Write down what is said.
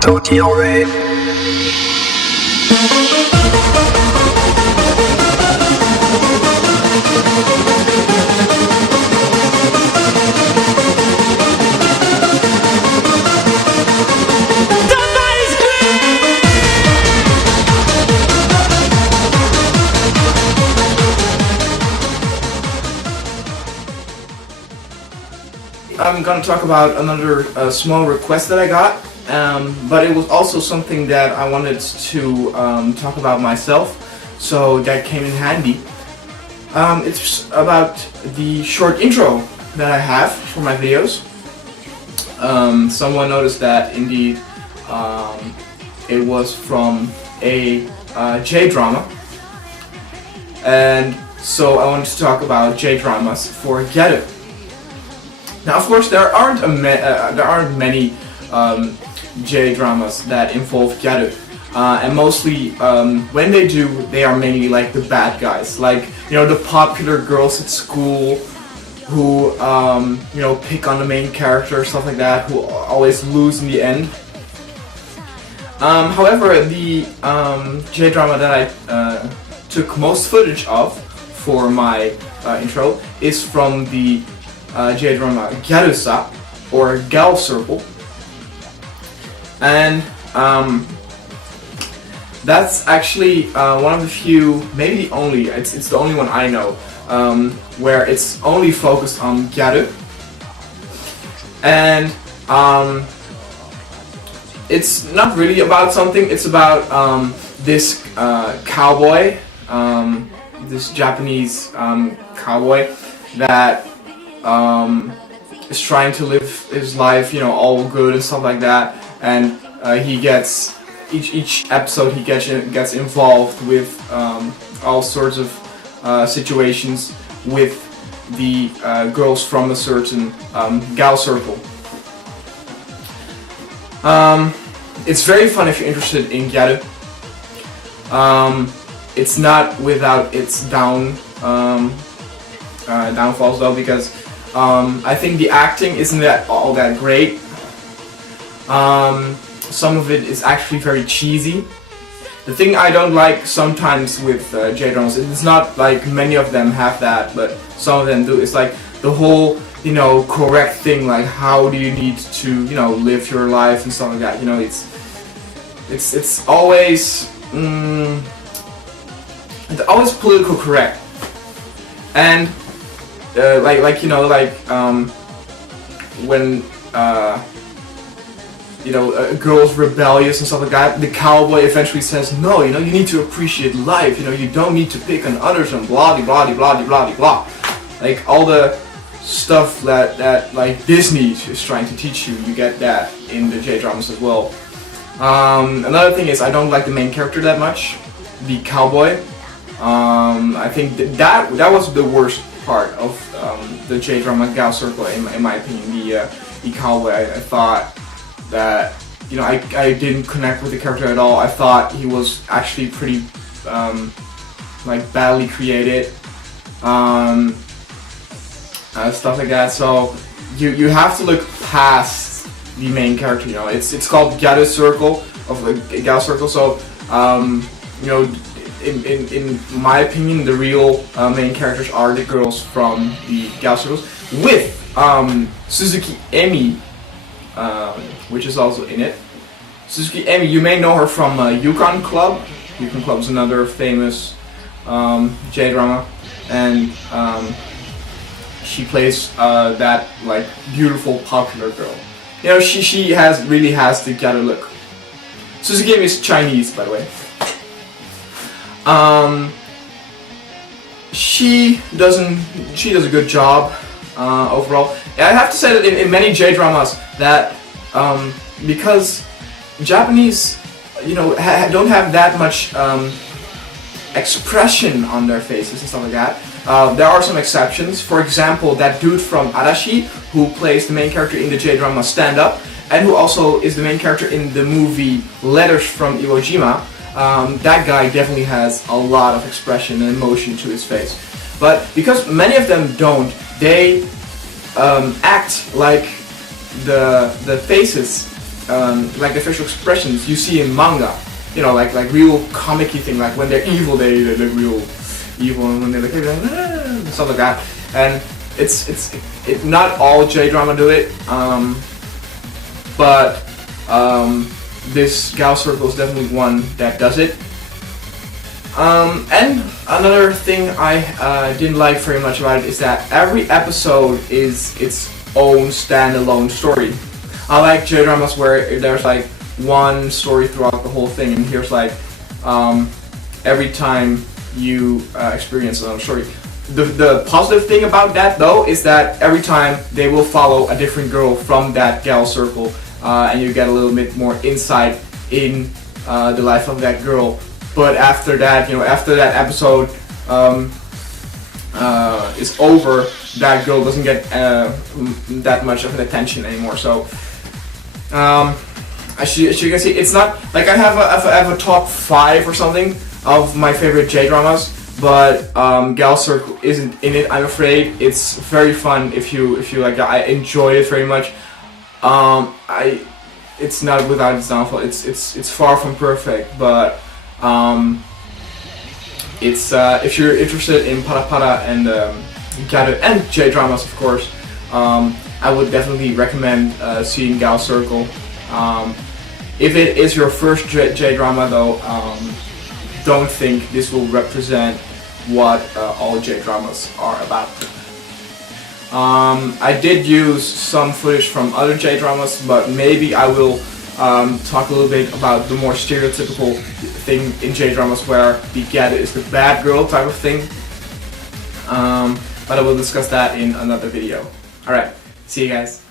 Totally. I'm gonna talk about another small request that I got, but it was also something that I wanted to talk about myself, so that came in handy. It's about the short intro that I have for my videos. Someone noticed that indeed it was from a J-drama, and so I wanted to talk about J-dramas for Gyaru. Now, of course, there aren't many J-dramas that involve Gyaru, and mostly when they do, they are mainly like the bad guys, like the popular girls at school who pick on the main character, stuff like that, who always lose in the end. However, the J-drama that I took most footage of for my intro is from the Jdrama Gyaru0 or Galcir, and that's actually one of the few, maybe the only, it's the only one I know, where it's only focused on Gyaru, and it's not really about something, it's about this cowboy, this Japanese cowboy that is trying to live his life, all good and stuff like that, and he gets each episode he gets involved with all sorts of situations with the girls from a certain Galcir. It's very fun if you're interested in Gyaru. It's not without its downfalls though, because I think the acting isn't all that great. Some of it is actually very cheesy. The thing I don't like sometimes with J-dramas, it's not like many of them have that, but some of them do. It's like the whole, correct thing, like how do you need to, live your life and stuff like that. It's always always political correct, and when a girl's rebellious and stuff like that, the cowboy eventually says, no, you need to appreciate life, you don't need to pick on others and blah blah blah blah blah blah, like all the stuff that like Disney is trying to teach you. You get that in the J-dramas as well. Another thing is I don't like the main character that much, the cowboy. I think that was the worst part of the J-drama Galcir, in my opinion. The cowboy, I thought that I didn't connect with the character at all. I thought he was actually pretty badly created, stuff like that. So you have to look past the main character. It's called Gyaru0 of Galcir. So in my opinion, the real main characters are the girls from the Galcir, with Suzuki Emi, which is also in it. Suzuki Emi, you may know her from Yukon Club. Yukon Club is another famous J-drama, and she plays that beautiful popular girl. She really has the Gyaru look. Suzuki Emi is Chinese, by the way. She does a good job overall. I have to say that in many J-dramas that because Japanese don't have that much expression on their faces and stuff like that. There are some exceptions. For example, that dude from Arashi, who plays the main character in the J-drama Stand Up, and who also is the main character in the movie Letters from Iwo Jima. That guy definitely has a lot of expression and emotion to his face. But because many of them don't, they act like the faces like the facial expressions you see in manga. You know, like real comic-y thing, like when they're evil, they look real evil, and when they're like stuff like that. And it's not all J-drama do it, but this Galcir is definitely one that does it. And another thing I didn't like very much about it is that every episode is its own standalone story. I like J-dramas where there's like one story throughout the whole thing, and here's like every time you experience another story. The positive thing about that though is that every time they will follow a different girl from that Galcir, and you get a little bit more insight in the life of that girl. But after that, you know, after that episode is over, that girl doesn't get that much of an attention anymore. So as you can see, it's not like I have a top 5 or something of my favorite J-dramas, but Galcir isn't in it, I'm afraid. It's very fun if you like that. I enjoy it very much. It's not without its downfall. It's far from perfect, but it's if you're interested in para and Gyaru and J-dramas, of course, I would definitely recommend seeing Galcir. If it is your first J-drama though, don't think this will represent what all J-dramas are about. I did use some footage from other J-dramas, but maybe I will talk a little bit about the more stereotypical thing in J-dramas where the Gyaru is the bad girl type of thing. But I will discuss that in another video. Alright, see you guys.